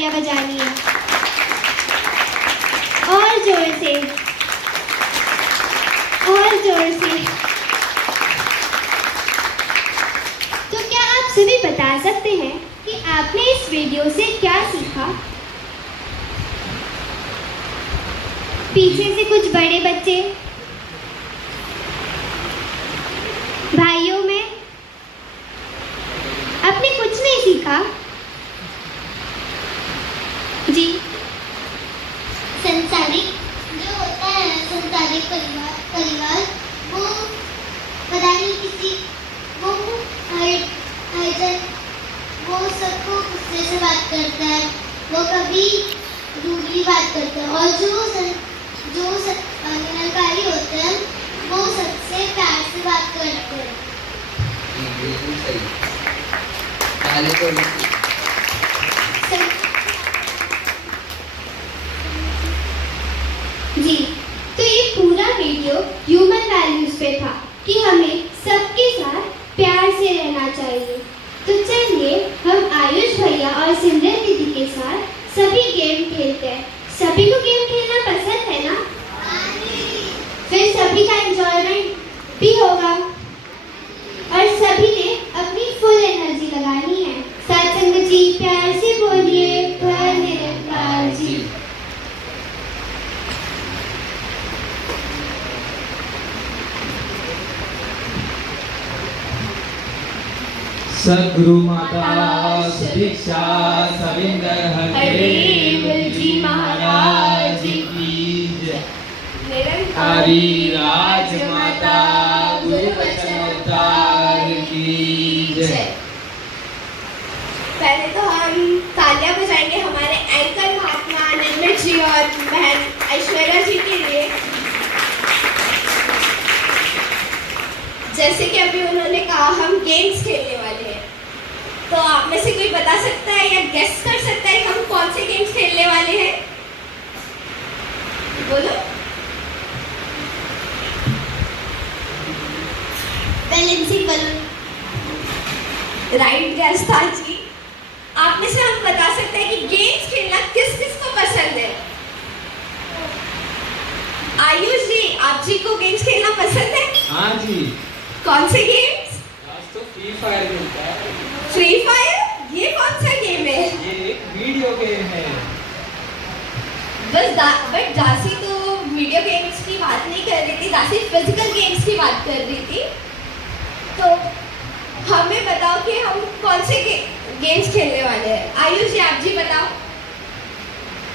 तालियां बजानी है और जोर से, और जोर से। तो क्या आप सभी बता सकते हैं कि आपने इस वीडियो से क्या सीखा? पीछे से कुछ बड़े बच्चे भाइयों में आपने कुछ नहीं सीखा जी। संसारिक जो होता है, संसारिक परिवार वो पता नहीं किसी वो वो सबको गुस्से से बात करता है, वो कभी रूडली बात करता है, और जो निरंकारी होते हैं वो सबसे प्यार से बात करते हैं। बिल्कुल सही। ताली तो जी। तो ये पूरा वीडियो ह्यूमन वैल्यूज पे था कि हमें सबके साथ प्यार से रहना चाहिए। तो चलिए हम आयुष भैया और सिमरन दीदी के साथ सभी गेम खेलते हैं। सभी को गेम खेलना पसंद है ना? फिर सभी का एंजॉयमेंट भी होगा और सभी ने अपनी फुल एनर्जी लगानी है। सत्संग जी प्यार से बोलिए, भर निरंकार जी। सद्गुरु माता दीक्षा सविंदर हरिदेव जी महाराज की जय। निरंकारी राजमाता गुरु वचन अवतार की जय। पहले तो हम तालियां बजाएंगे हमारे एंकर महात्मा निर्मित जी और बहन ऐश्वर्या जी के लिए। जैसे कि अभी उन्होंने कहा हम गेम्स खेलने वाले हैं, तो आप में से कोई बता सकता है या गेस कर सकता है हम कौन से गेम्स खेलने वाले हैं? बोलो। Balancing balloon. राइट गैस था जी। आप में से हम बता सकते हैं कि गेम्स खेलना किस किस को पसंद है? आयुष जी, आप जी को गेम्स खेलना पसंद है? हाँ जी। कौन से गेम्स? आज तो फ्री फायर मिलता है। Free fire? ये कौन सा गेम है? ये एक वीडियो गेम है। बट दासी तो वीडियो गेम्स की बात नहीं कर रही थी, दासी फिजिकल गेम्स की बात कर रही थी। तो हमें बताओ कि हम कौन से गेम्स खेलने वाले हैं। आयुष जी, आप जी बताओ।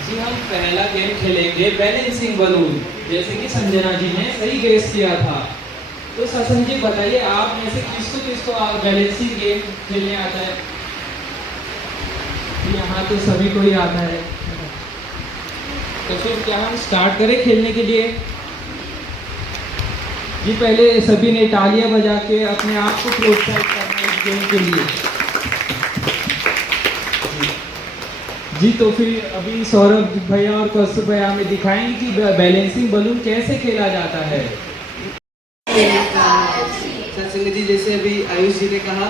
जी हम पहला गेम खेलेंगे बैलेंसिंग बलून, जैसे कि संजना जी ने सही गेस किया था। तो सत्संग जी बताइए, आप में से किसको बैलेंसिंग गेम खेलने आता है? यहाँ तो सभी को ही आता है। तो फिर क्या हम स्टार्ट करें खेलने के लिए? जी पहले सभी ने तालियां बजा के अपने आप को प्रोत्साहित करना इस गेम के लिए। जी तो फिर अभी सौरभ भैया और कौस्तुभ भैया हमें दिखाएंगे कि बैलेंसिंग बलून कैसे खेला जाता है। सत्संग जी, जैसे अभी आयुष जी ने कहा,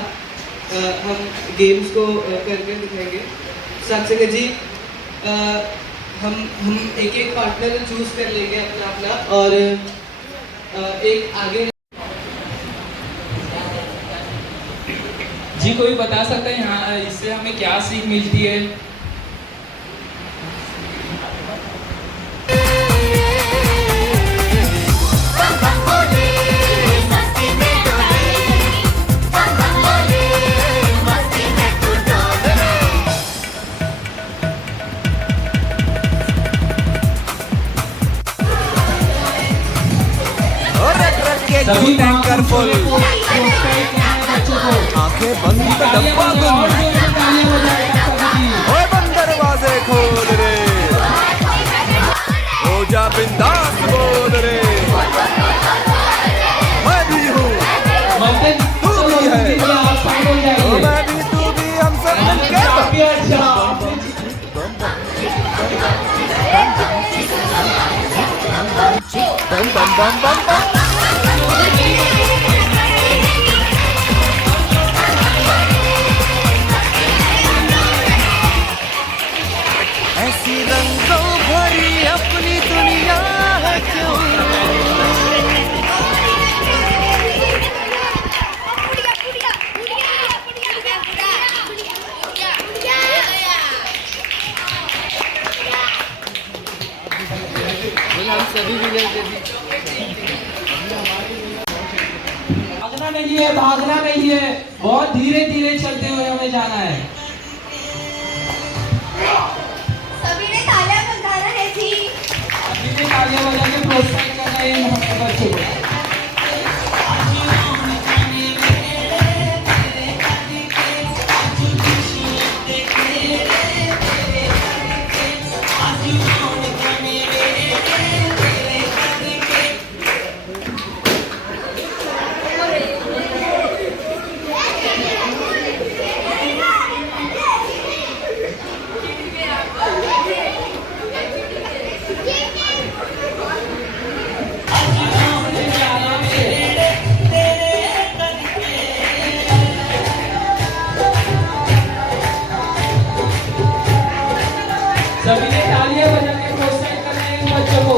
हम गेम्स को करके दिखाएंगे। सत्संग जी, हम एक एक पार्टनर चूज कर लेंगे अपना अपना, और एक आगे। जी कोई बता सकता है यहाँ इससे हमें क्या सीख मिलती है? सभी केयरफुल, आंखें बंद डब्बा गुम, ओए बंद दरवाजे खोल रे, हो जा बिंदास बोल रे, मैं भी हूँ तू भी है, ओ मैं भी तू भी, हम सब मिलके बम बम बम बम बम। ऐसी रंगों भरी अपनी दुनिया है क्यों। हम सभी विनर के बीच भागना नहीं है, भागना नहीं है, बहुत धीरे धीरे चलते हुए हमें जाना है। सभी ने तालियां बजाना है जी। अभी भी तालियां बजा के प्रोत्साहित करना है हमारे बच्चों को। सभी ने तालियां बजा के प्रोत्साहित करना है इन बच्चों को।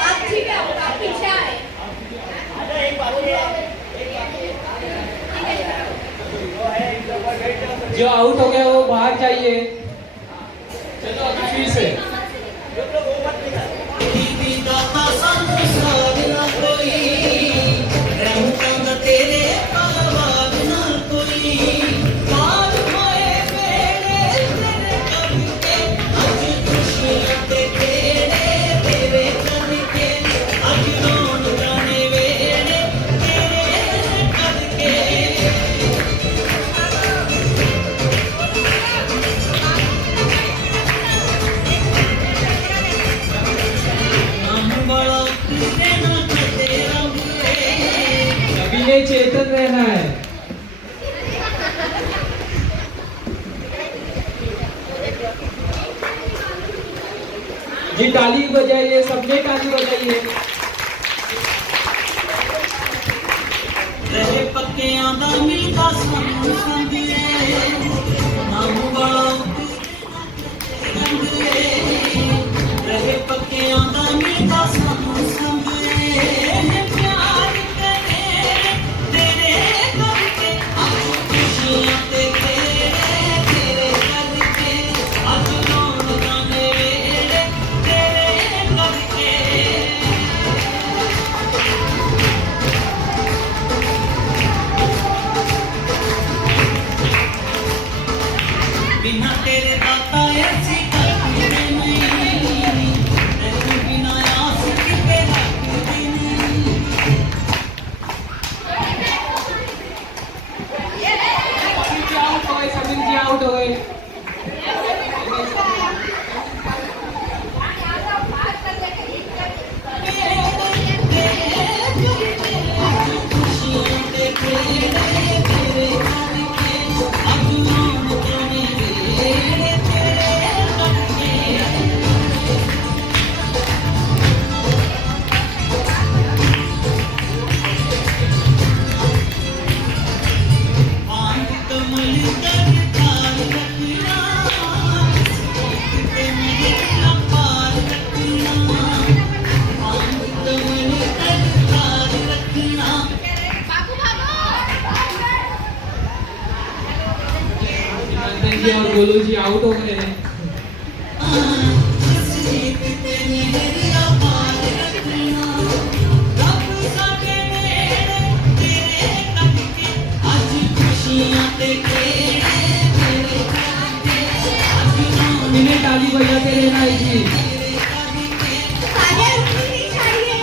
आप ठीक है, आप पीछे आए। जो आउट हो गया वो बाहर जाइए। चलो अभी फिर से। सभी ने चेतन रहना है। जी ताली बजाइए, सबने ताली बजाइए। रहे पक्कियां दा मिलदा सानू संगिए नाम वाला रहे पक्कियां दा मिलदा सानू संगिए प्यार करे तेरे करके आज खुशियां ते तेरे करके आज रौनकां दे वेले तेरे करके बिना तेरे दाता ऐसी कभी नहीं तेरे बिना आस की तेरा कभी नहीं। सभी जी आउट हो गए। जी और गोलू जी आउट हो गए हैं। इन्हें ताली बजाते रहना है जी। तालियां रुकनी नहीं चाहिए।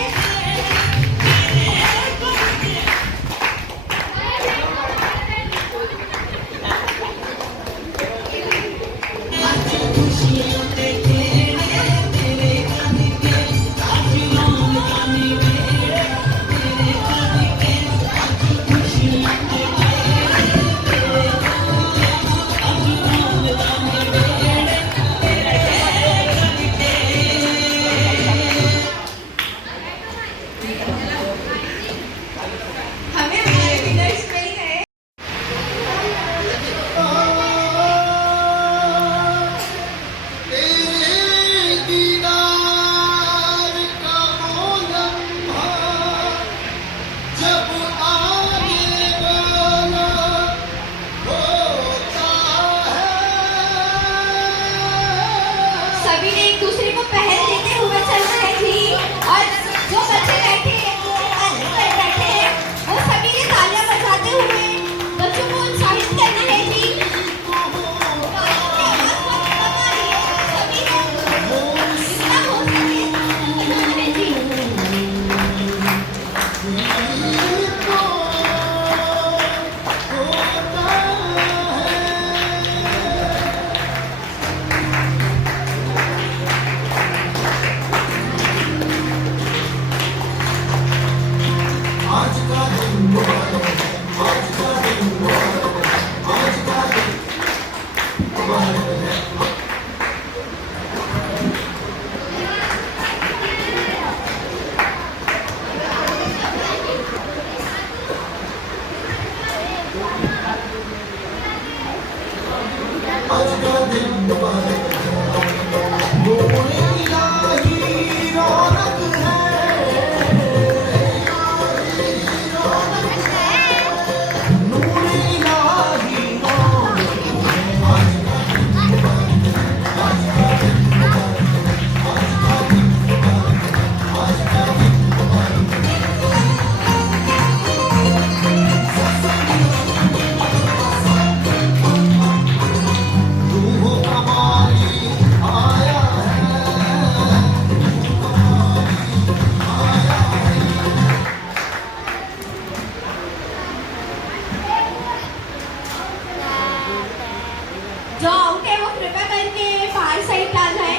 जो आउट है वो कृपया करके बाहर साइड आ जाए।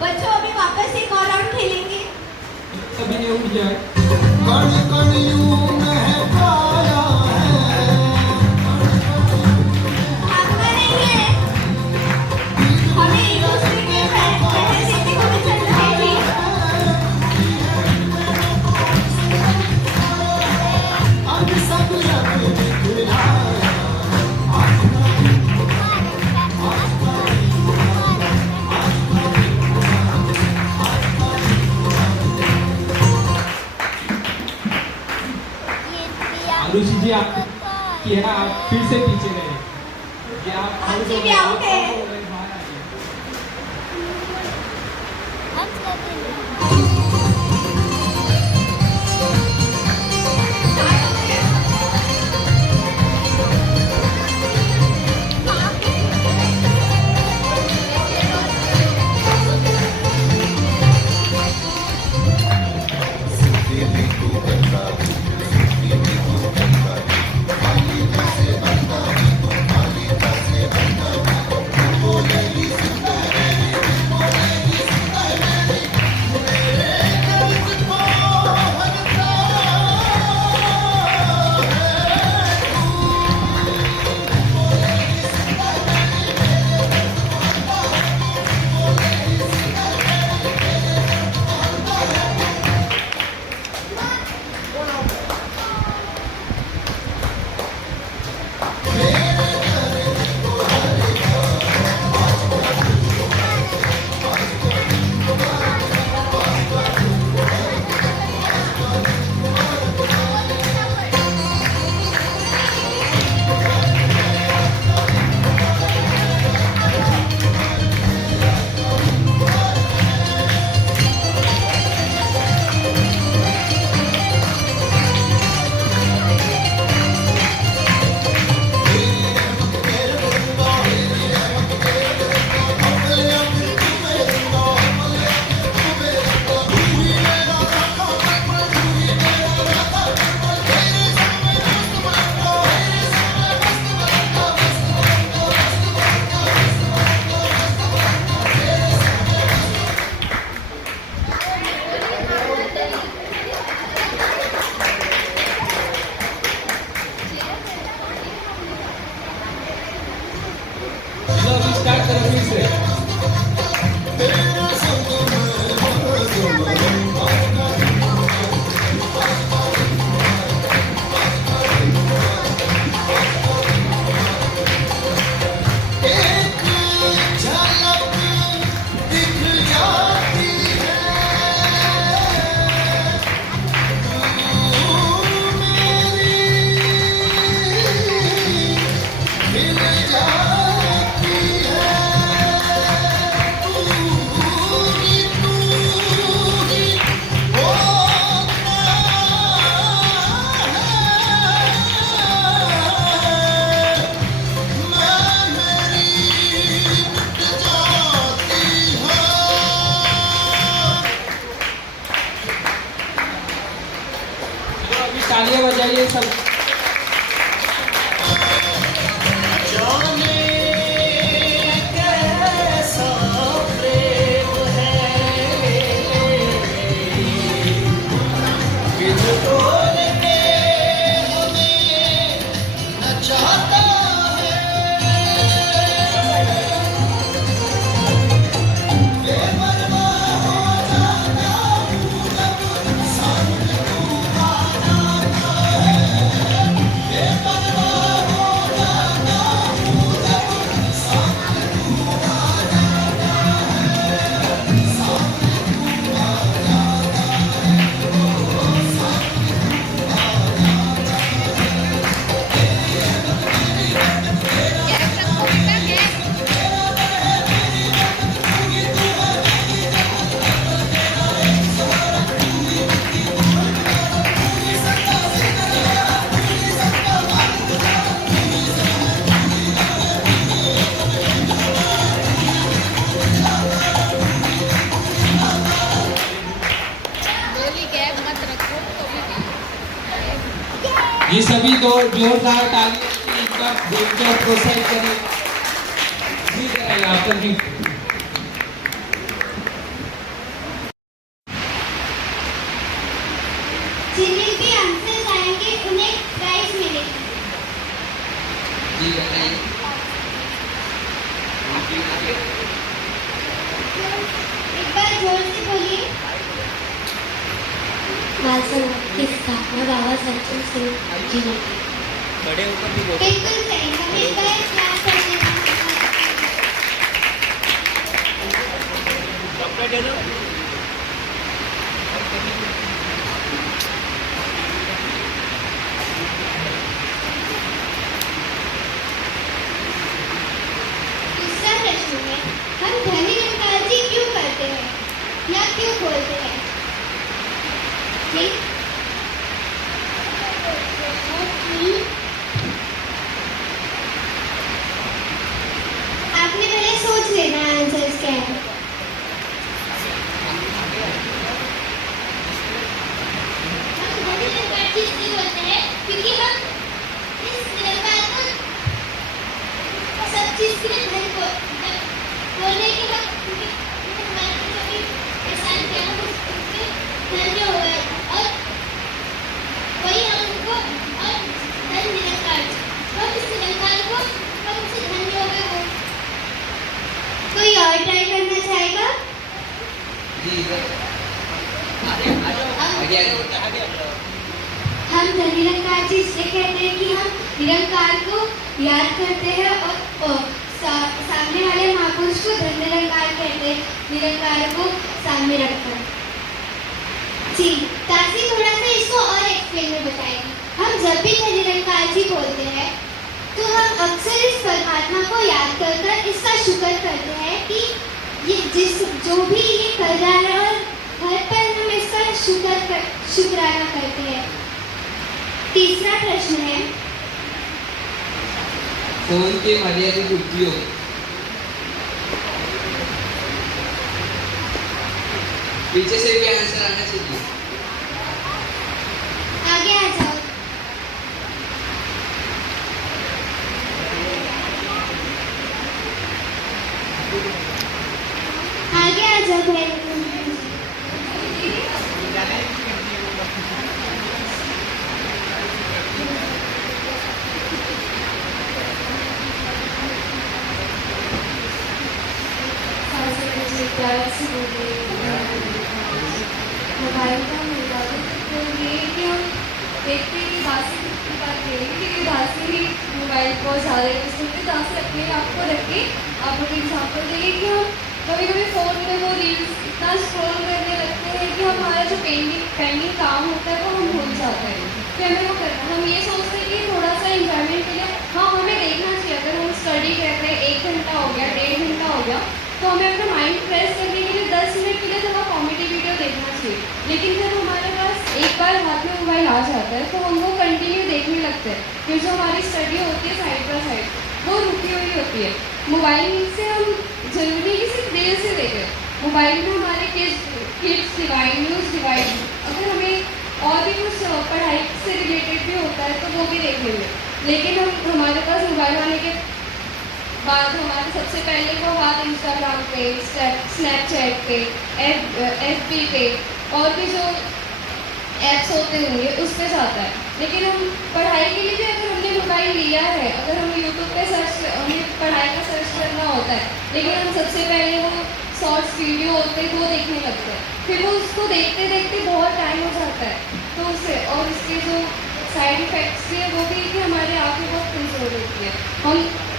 बच्चों अभी वापस एक और राउंड खेलेंगे। सभी ने उठ जाए। कण कण यूं महकाया है, भागना नहीं है, हमें एक दूसरे के पहले सीधे होकर चलना है जी। अब सब रंग बिखराया। आरुषि जी आप क्या आप फिर से पीछे गए? ये आप हाँ जी, भी आउट है। स्टार्ट करो फिर से। तालियां बजाइए सब। जाने कैसा प्रेम है कि जो तोड़ के हमें नचाता है। बेपरवाह हो जाता हूँ जब सामने तू आ जाता है। ये सभी दो जोरदार ताली इनका देकर प्रोत्साहित करें। जी कराइए आपका गिफ्ट। जिन्हें भी आंसर आएंगे उन्हें प्राइज मिलेगी। जी बताइए। एक बार जोर से बोलिए। माझं की स्थापना बाबा सचिन सिंह जी ने की। बिल्कुल सही। हम एक बार क्लास करने दूसरा प्रश्न है, हम धनी निकालजी क्यों करते हैं या क्यों बोलते हैं? ठीक? आपने पहले सोच लेना आंसर क्या है। हम धनी निकालजी इसलिए बोलते हैं क्योंकि हम इस निरंकार को सब चीज के लिए धन को बोलने के हम हमारे जो भी एहसान किया हम उसके धन्य हो गए और वही हम उनको और धन निरंकार हम इस निरंकार को हम उनसे धन्य हो गए वो कोई और ट्राई करना चाहेगा? जी सर। आगे आगे। हम निरंकार जी इसलिए कहते हैं कि हम निरंकार को याद करते हैं और सामने वाले महापुरुष को धन निरंकार कहते हैं, निरंकार को सामने रखकर। जी, तासी थोड़ा सा इसको और एक्सप्लेन में बताएगी। हम जब भी धन निरंकार जी बोलते हैं तो हम अक्सर इस परमात्मा को याद कर इसका शुक्र करते हैं कि ये जो भी ये कर रहा है और हर पल हम इसका शुक्राना करते हैं। तीसरा प्रश्न है, फोन के मर्यादित उपयोग। पीछे से भी आंसर आना चाहिए। आगे आ जाओ। आगे आ जाओ बहन। मोबाइल का मिला तो ये कि हम देखते हैं कि दासी की बात करेंगे कि दासी ही मोबाइल को ज़्यादा यूज़ करते दासी अपने आप को रख के आप लोग एग्जाम्पल देंगे कि हम कभी कभी फ़ोन में वो रील्स इतना स्क्रॉल करने लगते हैं कि हमारा जो पेंडिंग काम होता है वो हम भूल जाते हैं कि हमें वो करना हम ये सोचते हैं कि थोड़ा सा इंजॉयमेंट के लिए हाँ हमें देखना चाहिए। अगर हम स्टडी कर रहे हैं 1 घंटा हो गया 1.5 घंटा हो गया तो हमें अपना माइंड फ्रेश करने के लिए 10 मिनट के लिए थोड़ा कॉमेडी वीडियो देखना चाहिए। लेकिन जब हमारे पास एक बार हाथ में मोबाइल आ जाता है तो हम वो कंटिन्यू देखने लगते हैं फिर जो हमारी स्टडी होती है साइड बाय साइड वो रुकी हुई होती है। मोबाइल से हम जरूरी कि सिर्फ देर से देखें। मोबाइल में हमारे किड्स डिवाइड न्यूज़ डिवाइड अगर हमें और भी कुछ पढ़ाई से रिलेटेड भी होता है तो वो भी देख लेंगे। लेकिन हम हमारे पास मोबाइल आने के बाद हमारे सबसे पहले वो हाथ इंस्टाग्राम पे स्नैपचैट पे FB पे और भी जो ऐप्स होते होंगे उस पर जाता है। लेकिन हम पढ़ाई के लिए भी अगर हमने मोबाइल लिया है अगर हम यूट्यूब पे हमें पढ़ाई का सर्च करना होता है लेकिन हम सबसे पहले वो शॉर्ट्स वीडियो होते हैं वो देखने लगते हैं फिर वो उसको देखते देखते बहुत टाइम हो जाता है तो उससे और इसके जो साइड इफ़ेक्ट्स भी है वो भी कि हमारे आँखें बहुत कमज़ोर होती है। हम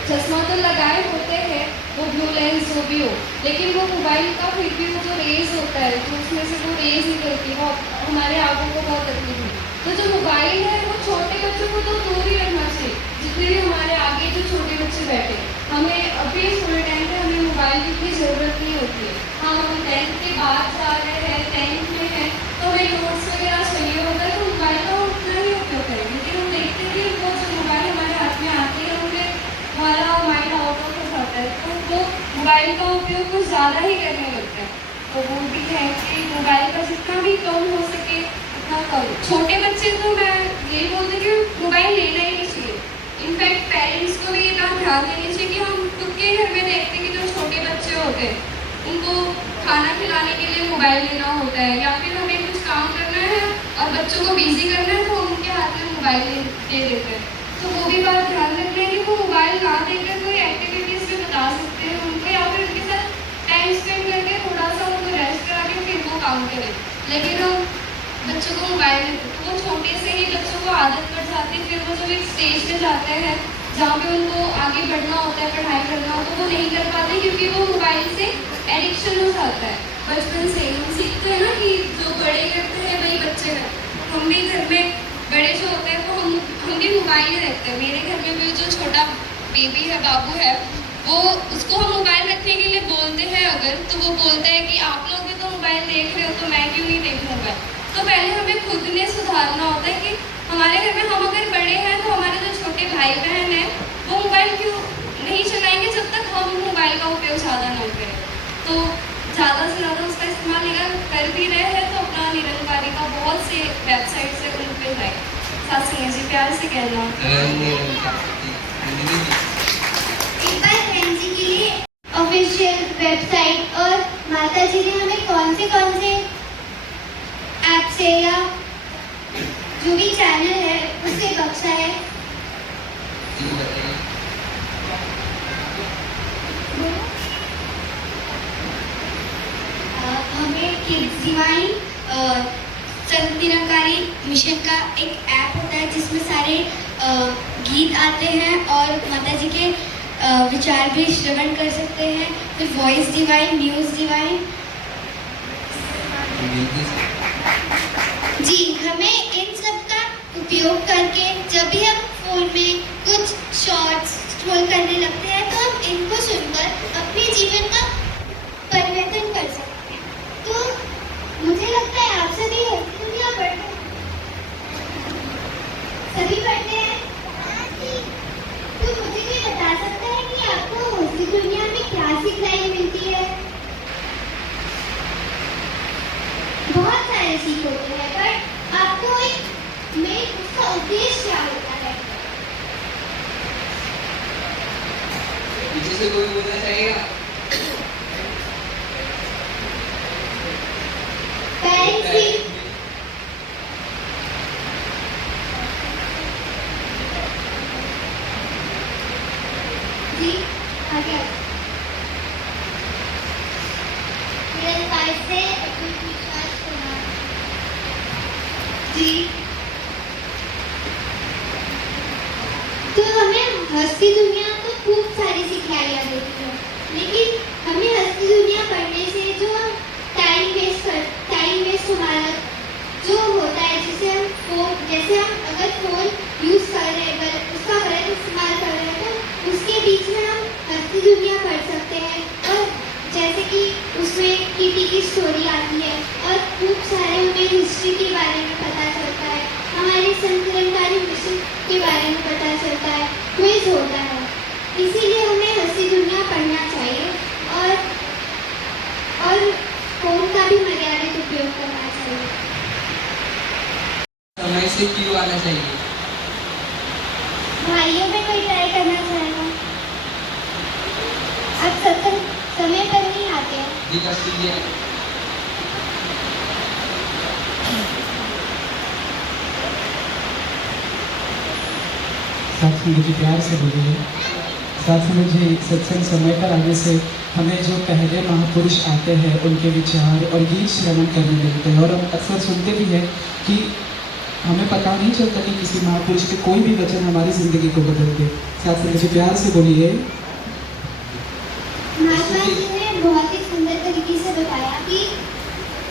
चश्मा तो लगाए होते हैं वो ब्लू लेंस जो भी हो लेकिन वो मोबाइल का फिर भी वो जो रेज होता है जो उसमें से वो रेज निकलती है वो हमारे आँखों को बहुत तकलीफ है। तो जो मोबाइल है वो छोटे बच्चों को तो दूर ही रखना चाहिए। जितने भी हमारे आगे जो छोटे बच्चे बैठे हमें अभी स्कूल टाइम पे हमें मोबाइल की इतनी ज़रूरत नहीं होती है। हाँ हम 10th के बाद जा रहे हैं 10th में हैं तो हमें नोट्स वगैरह चाहिए होता है तो मोबाइल का उतना ही उपयोग करें। लेकिन हम देखते हैं कि वो जो मोबाइल हमारे हाथ में आते हैं उनमें हमारा माइंड आउट ऑफ हो जाता है तो वो मोबाइल का उपयोग कुछ ज़्यादा ही करने लगता है। तो वो भी है कि मोबाइल का जितना भी कम हो सके उतना कम। छोटे बच्चे तो मैं यही बोलती हूँ कि ध्यान देनी चाहिए कि हम खुद के घर में देखते हैं कि जो छोटे बच्चे होते हैं उनको खाना खिलाने के लिए मोबाइल लेना होता है, या फिर हमें कुछ काम करना है और बच्चों को बिजी करना है तो हम उनके हाथ में मोबाइल दे देते हैं। तो वो भी बात ध्यान रखना है कि वो मोबाइल ना देकर कोई एक्टिविटीज़ भी बता सकते हैं उनको, या फिर उनके साथ टाइम स्पेंड करके थोड़ा सा उनको रेस्ट करा के फिर वो काम करें। लेकिन हम बच्चों को मोबाइल वो छोटे से ही बच्चों को आदत पड़ जाती है, फिर वो जब एक स्टेज पे जाते हैं जहाँ पे उनको आगे बढ़ना होता है, पढ़ाई करना होता है, तो वो नहीं कर पाते क्योंकि वो मोबाइल से एडिक्शन हो जाता है। बचपन से ही हम सीखते हैं ना कि जो बड़े करते हैं वही बच्चे करते हैं। हम भी घर में बड़े जो होते हैं वो हम भी मोबाइल ही रखते हैं। मेरे घर में भी जो छोटा बेबी है, बाबू है, वो उसको हम मोबाइल रखने के लिए बोलते हैं अगर, तो वो बोलता है कि आप लोग भी तो मोबाइल देख रहे हो तो मैं क्यों नहीं देखूँ मोबाइल। तो पहले हमें खुद ने सुधारना होता है कि हमारे घर में हम अगर बड़े हैं तो हमारे जो छोटे भाई बहन हैं वो मोबाइल क्यों नहीं चलाएंगे जब तक हम मोबाइल का उपयोग ज़्यादा ना करें। तो ज़्यादा से ज़्यादा उसका इस्तेमाल अगर कर भी रहे हैं तो अपना निरंकारी का बहुत से वेबसाइट से उन पर जाए। साथ सिंह जी प्यार से कहना एक बार बहन जी के लिए ऑफिशियल वेबसाइट और माता जी ने हमें कौन से ऐप से या जो भी चैनल है उससे बख्शा है। जी बताइए। हमें kids divine Sant Nirankari mission का एक ऐप होता है जिसमें सारे गीत आते हैं और माता जी के विचार भी श्रवण कर सकते हैं। फिर वॉइस डिवाइन, न्यूज़ डिवाइन। जी, हमें इन सब का उपयोग करके जब भी हम फोन में कुछ शॉर्ट्स स्क्रॉल करने लगते हैं तो हम इनको सुनकर अपने जीवन का परिवर्तन कर सकते हैं। तो मुझे लगता है आप सभी दुनिया पढ़ते हैं, सभी पढ़ते हैं। तो मुझे कोई बता सकता है कि आपको हंसी दुनिया में क्या सिखलाई मिलती है? बहुत सारे सीख होते हैं, पर आपको एक मेन उसका उद्देश्य क्या होता है? पीछे से कोई बोलना चाहेगा? पेरेंट्स भी जी आगे निरंकार से अपनी विश्वास करना। जी। तो हमें हंसती दुनिया तो खूब सारी सिखलाइयाँ देती है, लेकिन हमें हंसती दुनिया पढ़ने से जो हम टाइम वेस्ट हमारा जो होता है, जैसे हम अगर फोन यूज़ कर रहे हैं, उसका गलत इस्तेमाल कर रहे हैं तो उसके बीच में हम हंसती दुनिया पढ़ सकते हैं। और जैसे कि उसमें किटी की स्टोरी आती है और खूब सारे हमें हिस्ट्री के बारे में पता चलता है, हमारे संत निरंकारी मिशन के बारे में पता चलता है, क्विज होता है। इसीलिए हमें हंसी दुनिया पढ़ना चाहिए और फोन का भी मर्यादित उपयोग करना चाहिए। समय से क्यों आना चाहिए? भाइयों में कोई ट्राई करना चाहेगा? आप सत्संग समय पर नहीं आते हैं। जी बस कीजिए। साथ में मुझे प्यार से बोलिए। साथ में मुझे सत्संग समय पर आने से हमें जो पहले महापुरुष आते हैं उनके विचार और गीत श्रवण करने लगते हैं, और हम अक्सर सुनते भी हैं कि हमें पता नहीं चलता कि किसी महापुरुष के कोई भी वचन हमारी ज़िंदगी को बदल दे। साथ में मुझे प्यार से बोलिए। महात्मा जी ने बहुत ही सुंदर तरीके से बताया कि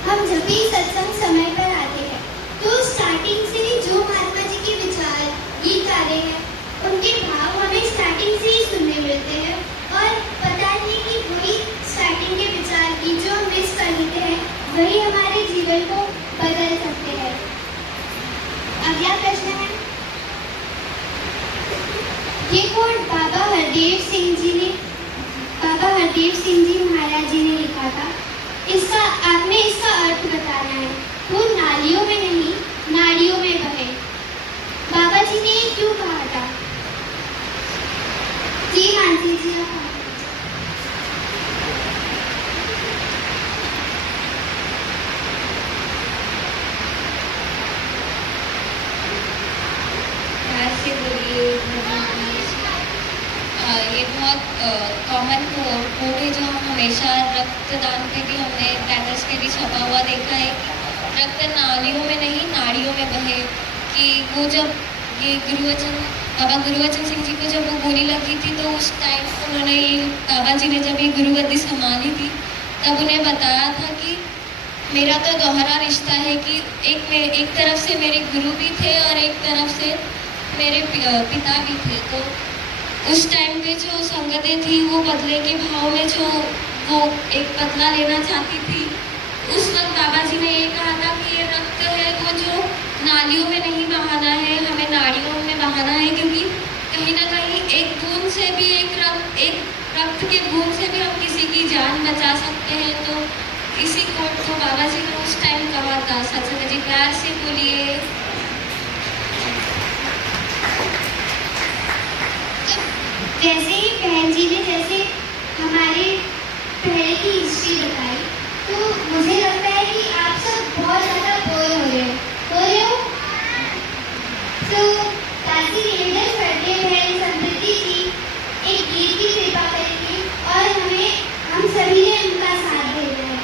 हम जब भी सत्संग समय पर आते हैं तो स्टार्टिंग से ही जो महात्मा जी के विचार गीत आ रहे हैं उनके भाव हमें स्टार्टिंग से ही सुनने मिलते हैं, और पता नहीं कि वही स्टार्टिंग के विचार की जो हम मिस कर लेते हैं वही हमारे जीवन को बदल सकते हैं। अगला प्रश्न है, ये कोड बाबा हरदेव सिंह जी महाराज जी ने लिखा था। आपने इसका अर्थ बताना है। वो नालियों में नहीं नाड़ियों में बहे। बाबा जी ने क्यों कहा था? जी मानसी जी प्यार से बोलिए ये बहुत कॉमन कोड है जो हम हमेशा रक्तदान पे भी हमने बैनर्स पे भी छपा हुआ देखा है कि रक्त नालियों में नहीं नाड़ियों में बहे। कि वो जब ये बाबा गुरुवचन सिंह जी को जब वो गोली लगी थी तो उस टाइम उन्होंने ये बाबा जी ने जब ये गुरुगद्दी संभाली थी तब उन्हें बताया था कि मेरा तो दोहरा रिश्ता है कि एक तरफ से मेरे गुरु भी थे और एक तरफ से मेरे पिता भी थे। तो उस टाइम पे जो संगतें थी वो बदले के भाव में जो वो एक बदला लेना चाहती थी, उस वक्त बाबा जी ने ये कहा था कि ये रक्त है वो जो नालियों में नहीं बहाना है, हमें नाड़ियों में बहाना है, क्योंकि कहीं ना कहीं एक बूंद से भी एक रक्त के बूंद से भी हम किसी की जान बचा सकते हैं। तो इसी कोट को बाबा जी ने उस टाइम कहा था। सत्संग जी प्यार से बोलिए। जैसे ही बहन जी ने जैसे हमारे पहले की हिस्ट्री बताई तो मुझे लगता है कि आप सब बहुत ज़्यादा बोर हो रहे हो तो दासी निवेदन करते बहन समृद्धि जी एक गीत की कृपा करेंगे और हम सभी ने उनका साथ देना है।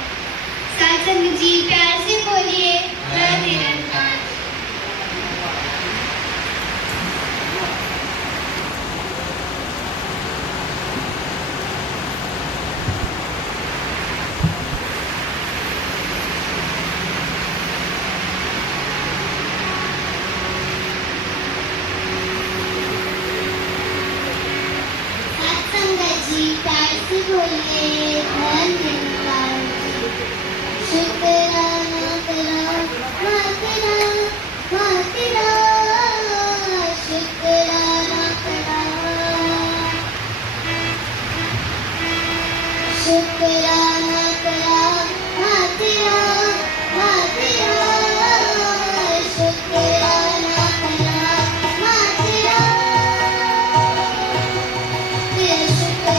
सत्संग जी प्यार से बोलिए। जी प्यार से बोलिए। धन्यवाद शुक्राना तेरा माँ तेरा शुक्राना तेरा शुक्राना तेरा माँ तेरा शुक्राना तेरा माँ तेरा तेरा शुक्र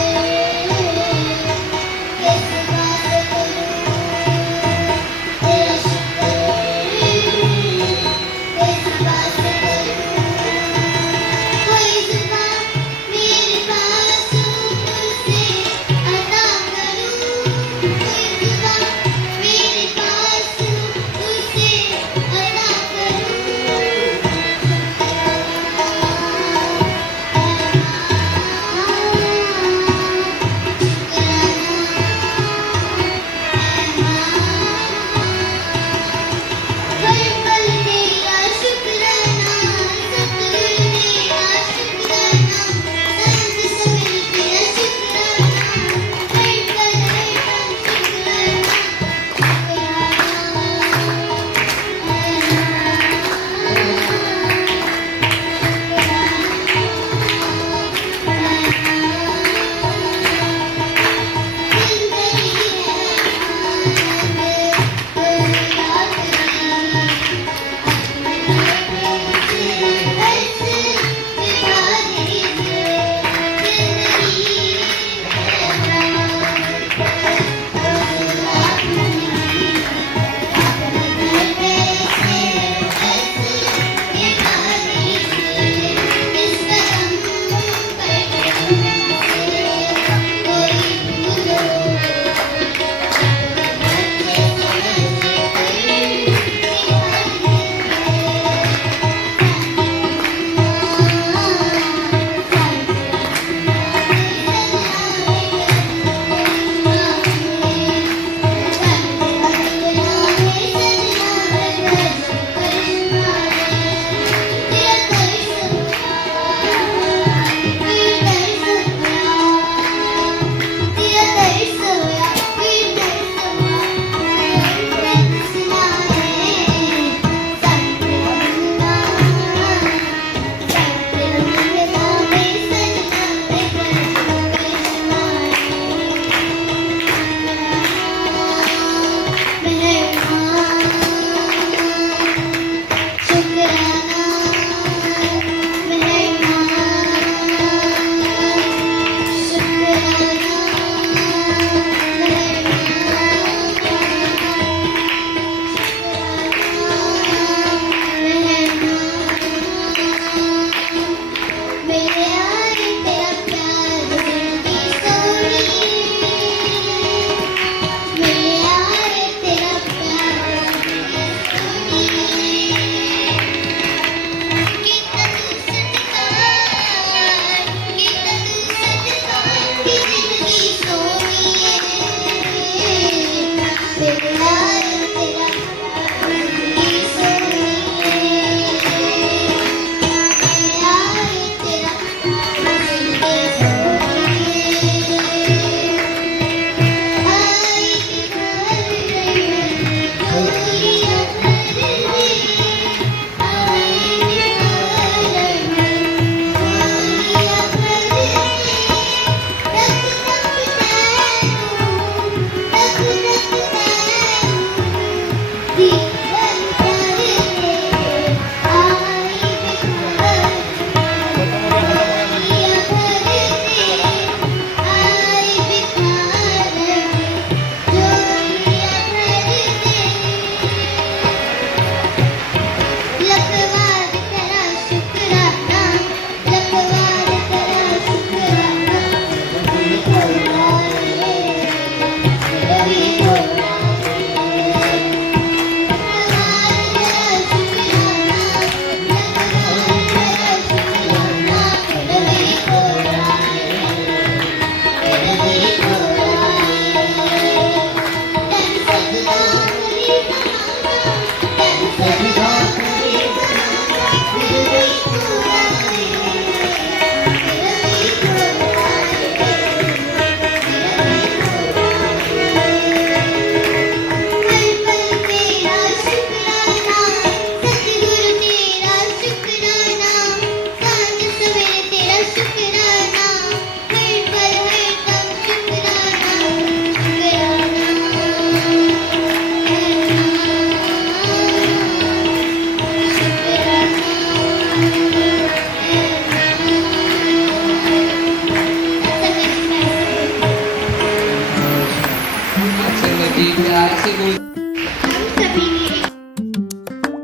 संगत जी प्यार से बोल हम सभी ने एक